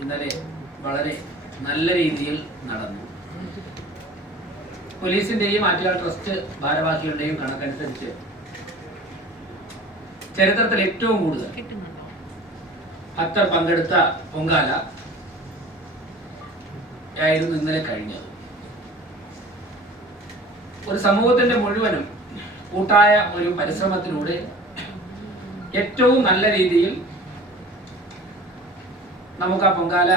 ഇന്നലെ വളരെ നല്ല രീതിയിൽ നടന്നു. പോലീസിന്റെയും ആറ്റുകാൽ ട്രസ്റ്റ് ഭാരവാഹികളുടെയും കണക്കനുസരിച്ച് ചരിത്രത്തിൽ ഏറ്റവും കൂടുതൽ ഭക്തർ പങ്കെടുത്ത പൊങ്കാല ആയിരുന്നു ഇന്നലെ കഴിഞ്ഞത്. ഒരു സമൂഹത്തിന്റെ മുഴുവനും കൂട്ടായ ഒരു പരിശ്രമത്തിലൂടെ ഏറ്റവും നല്ല രീതിയിൽ നമുക്ക് ആ പൊങ്കാല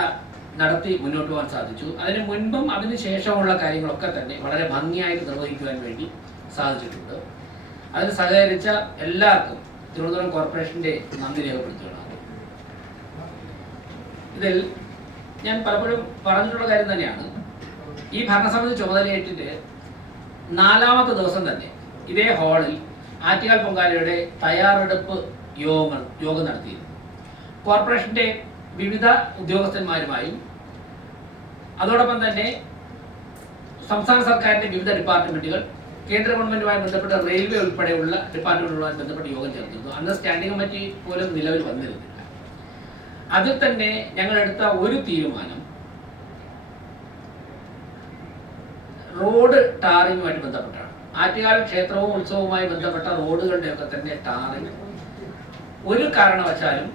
നടത്തി മുന്നോട്ട് പോകാൻ സാധിച്ചു. അതിന് മുൻപും അതിന് ശേഷമുള്ള കാര്യങ്ങളൊക്കെ തന്നെ വളരെ ഭംഗിയായിട്ട് നിർവഹിക്കുവാൻ വേണ്ടി സാധിച്ചിട്ടുണ്ട്. അതിന് സഹകരിച്ച എല്ലാവർക്കും തിരുവനന്തപുരം കോർപ്പറേഷന്റെ നന്ദി രേഖപ്പെടുത്തുകയാണ്. ഇതിൽ ഞാൻ പലപ്പോഴും പറഞ്ഞിട്ടുള്ള കാര്യം തന്നെയാണ്, ഈ ഭരണസമിതി ചുമതലയേറ്റിട്ട് 4ാമത്തെ ദിവസം തന്നെ ഇതേ ഹാളിൽ ആറ്റുകാൽ പൊങ്കാലയുടെ തയ്യാറെടുപ്പ് യോഗം നടത്തിയിരുന്നു. കോർപ്പറേഷന്റെ വിവിധ ഉദ്യോഗസ്ഥന്മാരുമായും അതോടൊപ്പം തന്നെ സംസ്ഥാന സർക്കാരിന്റെ വിവിധ ഡിപ്പാർട്ട്മെന്റുകൾ, കേന്ദ്ര ഗവൺമെന്റുമായി ബന്ധപ്പെട്ട റെയിൽവേ ഉൾപ്പെടെയുള്ള ഡിപ്പാർട്ട്മെന്റുകളുമായി ബന്ധപ്പെട്ട് യോഗം ചേർത്തിരുന്നു. അന്ന് സ്റ്റാൻഡിംഗ് കമ്മിറ്റി പോലും നിലവിൽ വന്നിരുന്നില്ല. അതിൽ തന്നെ ഞങ്ങളെടുത്ത ഒരു തീരുമാനം റോഡ് ടാറിങ്ങുമായിട്ട് ബന്ധപ്പെട്ടാണ്. ആറ്റുകാൽ ക്ഷേത്രവും ഉത്സവവുമായി ബന്ധപ്പെട്ട റോഡുകളുടെയൊക്കെ തന്നെ ടാറിങ് ഒരു കാരണവശാലും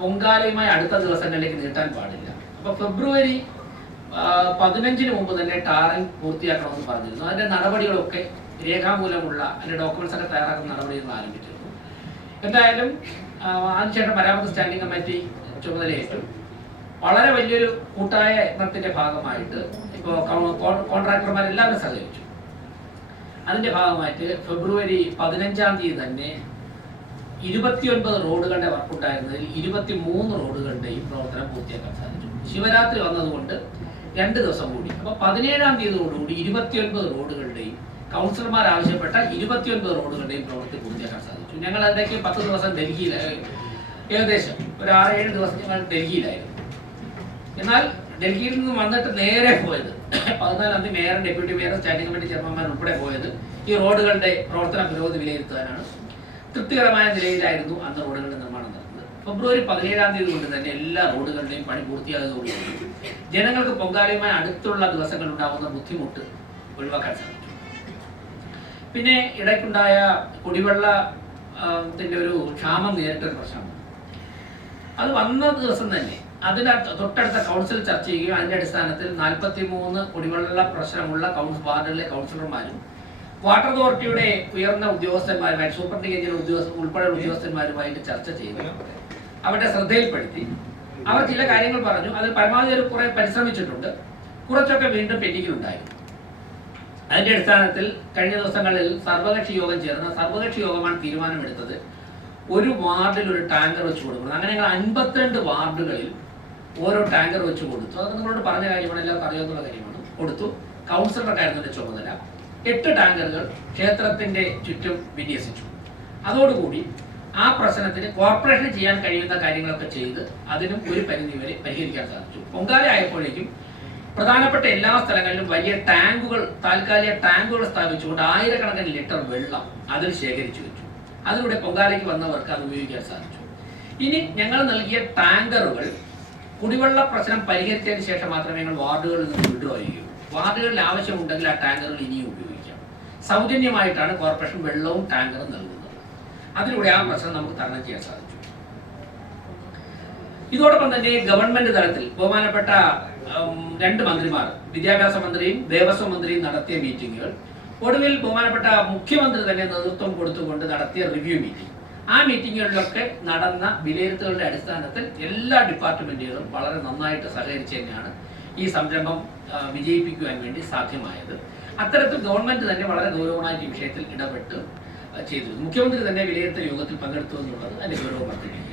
പൊങ്കാലയുമായി അടുത്ത ദിവസങ്ങളിലേക്ക് നീട്ടാൻ പാടില്ല. അപ്പോൾ ഫെബ്രുവരി 15-ന് മുമ്പ് തന്നെ ടാറിങ് പൂർത്തിയാക്കണമെന്ന് പറഞ്ഞിരുന്നു. അതിന്റെ നടപടികളൊക്കെ രേഖാമൂലമുള്ള അതിന്റെ ഡോക്യുമെന്റ്സ് ഒക്കെ തയ്യാറാക്കുന്ന നടപടികൾ ആരംഭിച്ചിരുന്നു. എന്തായാലും അതിനുശേഷം മരാമത്ത് സ്റ്റാൻഡിംഗ് കമ്മിറ്റി ചുമതലയേറ്റു. വളരെ വലിയൊരു കൂട്ടായ യത്നത്തിന്റെ ഭാഗമായിട്ട് ഇപ്പോൾ കോൺട്രാക്ടർമാരെല്ലാവരും സഹകരിച്ചു. അതിന്റെ ഭാഗമായിട്ട് ഫെബ്രുവരി 15-ാം തീയതി തന്നെ 29 റോഡുകളുടെ വർക്കുണ്ടായിരുന്നതിൽ 23 റോഡുകളുടെയും പ്രവർത്തനം പൂർത്തിയാക്കാൻ സാധിച്ചു. ശിവരാത്രി വന്നതുകൊണ്ട് 2 ദിവസം കൂടി, അപ്പോൾ 17-ാം തീയതിയോടുകൂടി 29 റോഡുകളുടെയും കൗൺസിലർമാർ ആവശ്യപ്പെട്ട 29 റോഡുകളുടെയും പ്രവൃത്തി പൂർത്തിയാക്കാൻ സാധിച്ചു. ഞങ്ങൾ അതിലേക്ക് 10 ദിവസം ഡൽഹിയിൽ, ഏകദേശം ഒരു 6-7 ദിവസം ഞങ്ങൾ ഡൽഹിയിലായിരുന്നു. എന്നാൽ ഡൽഹിയിൽ നിന്ന് വന്നിട്ട് നേരെ പോയത് 14-ാം തീയതി മേയറും ഡെപ്യൂട്ടി മേയറും സ്റ്റാൻഡിംഗ് കമ്മിറ്റി ചെയർമാൻമാർ ഉൾപ്പെടെ പോയത് ഈ റോഡുകളുടെ പ്രവർത്തന പുരോഗതി വിലയിരുത്താനാണ്. തൃപ്തികരമായ നിലയിലായിരുന്നു അന്ന് റോഡുകളുടെ നിർമ്മാണം നടന്നത്. ഫെബ്രുവരി 17-ാം തീയതി കൊണ്ട് തന്നെ എല്ലാ റോഡുകളുടെയും പണി പൂർത്തിയായതോടുകൂടി ജനങ്ങൾക്ക് പൊങ്കാലയുമായി അടുത്തുള്ള ദിവസങ്ങളിൽ ഉണ്ടാകുന്ന ബുദ്ധിമുട്ട് ഒഴിവാക്കാൻ സാധിച്ചു. പിന്നെ ഇടയ്ക്കുണ്ടായ കുടിവെള്ളത്തിന്റെ ഒരു ക്ഷാമം നേരിട്ടൊരു പ്രശ്നമാണ്. അത് വന്ന ദിവസം തന്നെ അതിന് തൊട്ടടുത്ത കൗൺസിൽ ചർച്ച ചെയ്യുകയും അതിന്റെ അടിസ്ഥാനത്തിൽ 43 കുടിവെള്ള പ്രശ്നമുള്ള വാർഡുകളിലെ കൗൺസിലർമാരും വാട്ടർ അതോറിറ്റിയുടെ ഉയർന്ന ഉദ്യോഗസ്ഥന്മാരുമായി, സൂപ്രണ്ടിംഗ് ഉൾപ്പെടെയുള്ള ഉദ്യോഗസ്ഥന്മാരുമായിട്ട് ചർച്ച ചെയ്ത് അവരുടെ ശ്രദ്ധയിൽപ്പെടുത്തി. അവർ ചില കാര്യങ്ങൾ പറഞ്ഞു. അതിൽ പരമാവധി കുറെ പരിശ്രമിച്ചിട്ടുണ്ട്. കുറച്ചൊക്കെ വീണ്ടും പെൻഡിങ്ങിലുണ്ടായിരുന്നു. അതിന്റെ അടിസ്ഥാനത്തിൽ കഴിഞ്ഞ ദിവസങ്ങളിൽ സർവകക്ഷി യോഗം ചേർന്ന സർവകക്ഷി യോഗമാണ് തീരുമാനമെടുത്തത് ഒരു വാർഡിൽ ഒരു ടാങ്കർ വെച്ച് കൊടുക്കണം. അങ്ങനെ ഞങ്ങൾ 52 വാർഡുകളിൽ ഓരോ ടാങ്കർ വെച്ച് കൊടുത്തു. അത് നിങ്ങളോട് പറഞ്ഞ കാര്യമാണ്, എല്ലാവർക്കും അറിയാവുന്ന കാര്യമാണ്. കൊടുത്തു. കൗൺസിലറുടെ കാര്യത്തിന്റെ ചുമതല 8 ടാങ്കറുകൾ ക്ഷേത്രത്തിന്റെ ചുറ്റും വിന്യസിച്ചു. അതോടുകൂടി ആ പ്രശ്നത്തിന് കോർപ്പറേഷന് ചെയ്യാൻ കഴിയുന്ന കാര്യങ്ങളൊക്കെ ചെയ്ത് അതിനും ഒരു പരിധി വരെ പരിഹരിക്കാൻ സാധിച്ചു. പൊങ്കാല ആയപ്പോഴേക്കും പ്രധാനപ്പെട്ട എല്ലാ സ്ഥലങ്ങളിലും വലിയ ടാങ്കുകൾ, താൽക്കാലിക ടാങ്കുകൾ സ്ഥാപിച്ചുകൊണ്ട് 1000-കണക്കിന് ലിറ്റർ വെള്ളം അതിൽ ശേഖരിച്ചു വെച്ചു. അതിലൂടെ പൊങ്കാലയ്ക്ക് വന്നവർക്ക് അത് ഉപയോഗിക്കാൻ സാധിച്ചു. ഇനി ഞങ്ങൾ നൽകിയ ടാങ്കറുകൾ കുടിവെള്ള പ്രശ്നം പരിഹരിച്ചതിന് ശേഷം മാത്രമേ ഞങ്ങൾ വാർഡുകളിൽ നിന്ന് വിഡ്രോ ചെയ്യുകയുള്ളൂ. വാർഡുകളിൽ ആവശ്യമുണ്ടെങ്കിൽ ആ ടാങ്കറുകൾ ഇനിയും ഉപയോഗിക്കാം. സൗജന്യമായിട്ടാണ് കോർപ്പറേഷൻ വെള്ളവും ടാങ്കറും നൽകുന്നത്. അതിലൂടെ ആ പ്രശ്നം നമുക്ക് തരണം ചെയ്യാൻ സാധിച്ചു. ഇതോടൊപ്പം തന്നെ ഗവൺമെന്റ് തലത്തിൽ ബഹുമാനപ്പെട്ട 2 മന്ത്രിമാർ, വിദ്യാഭ്യാസ മന്ത്രിയും ദേവസ്വം മന്ത്രിയും നടത്തിയ മീറ്റിങ്ങുകൾ, ഒടുവിൽ ബഹുമാനപ്പെട്ട മുഖ്യമന്ത്രി തന്നെ നേതൃത്വം കൊടുത്തുകൊണ്ട് നടത്തിയ റിവ്യൂ മീറ്റിംഗ്, ആ മീറ്റിങ്ങുകളിലൊക്കെ നടന്ന വിലയിരുത്തലുകളുടെ അടിസ്ഥാനത്തിൽ എല്ലാ ഡിപ്പാർട്ട്മെന്റുകളും വളരെ നന്നായിട്ട് സഹകരിച്ച് തന്നെയാണ് ഈ സംരംഭം വിജയിപ്പിക്കുവാൻ വേണ്ടി സാധ്യമായത്. അത്തരത്തിൽ ഗവൺമെന്റ് തന്നെ വളരെ ഗൗരവമായിട്ട് ഈ വിഷയത്തിൽ ഇടപെട്ട് ചെയ്തിരുന്നു. മുഖ്യമന്ത്രി തന്നെ വിലയിരുത്തൽ യോഗത്തിൽ പങ്കെടുത്തു എന്നുള്ളത് അതിന്റെ ഗൗരവം വർദ്ധിപ്പിക്കും.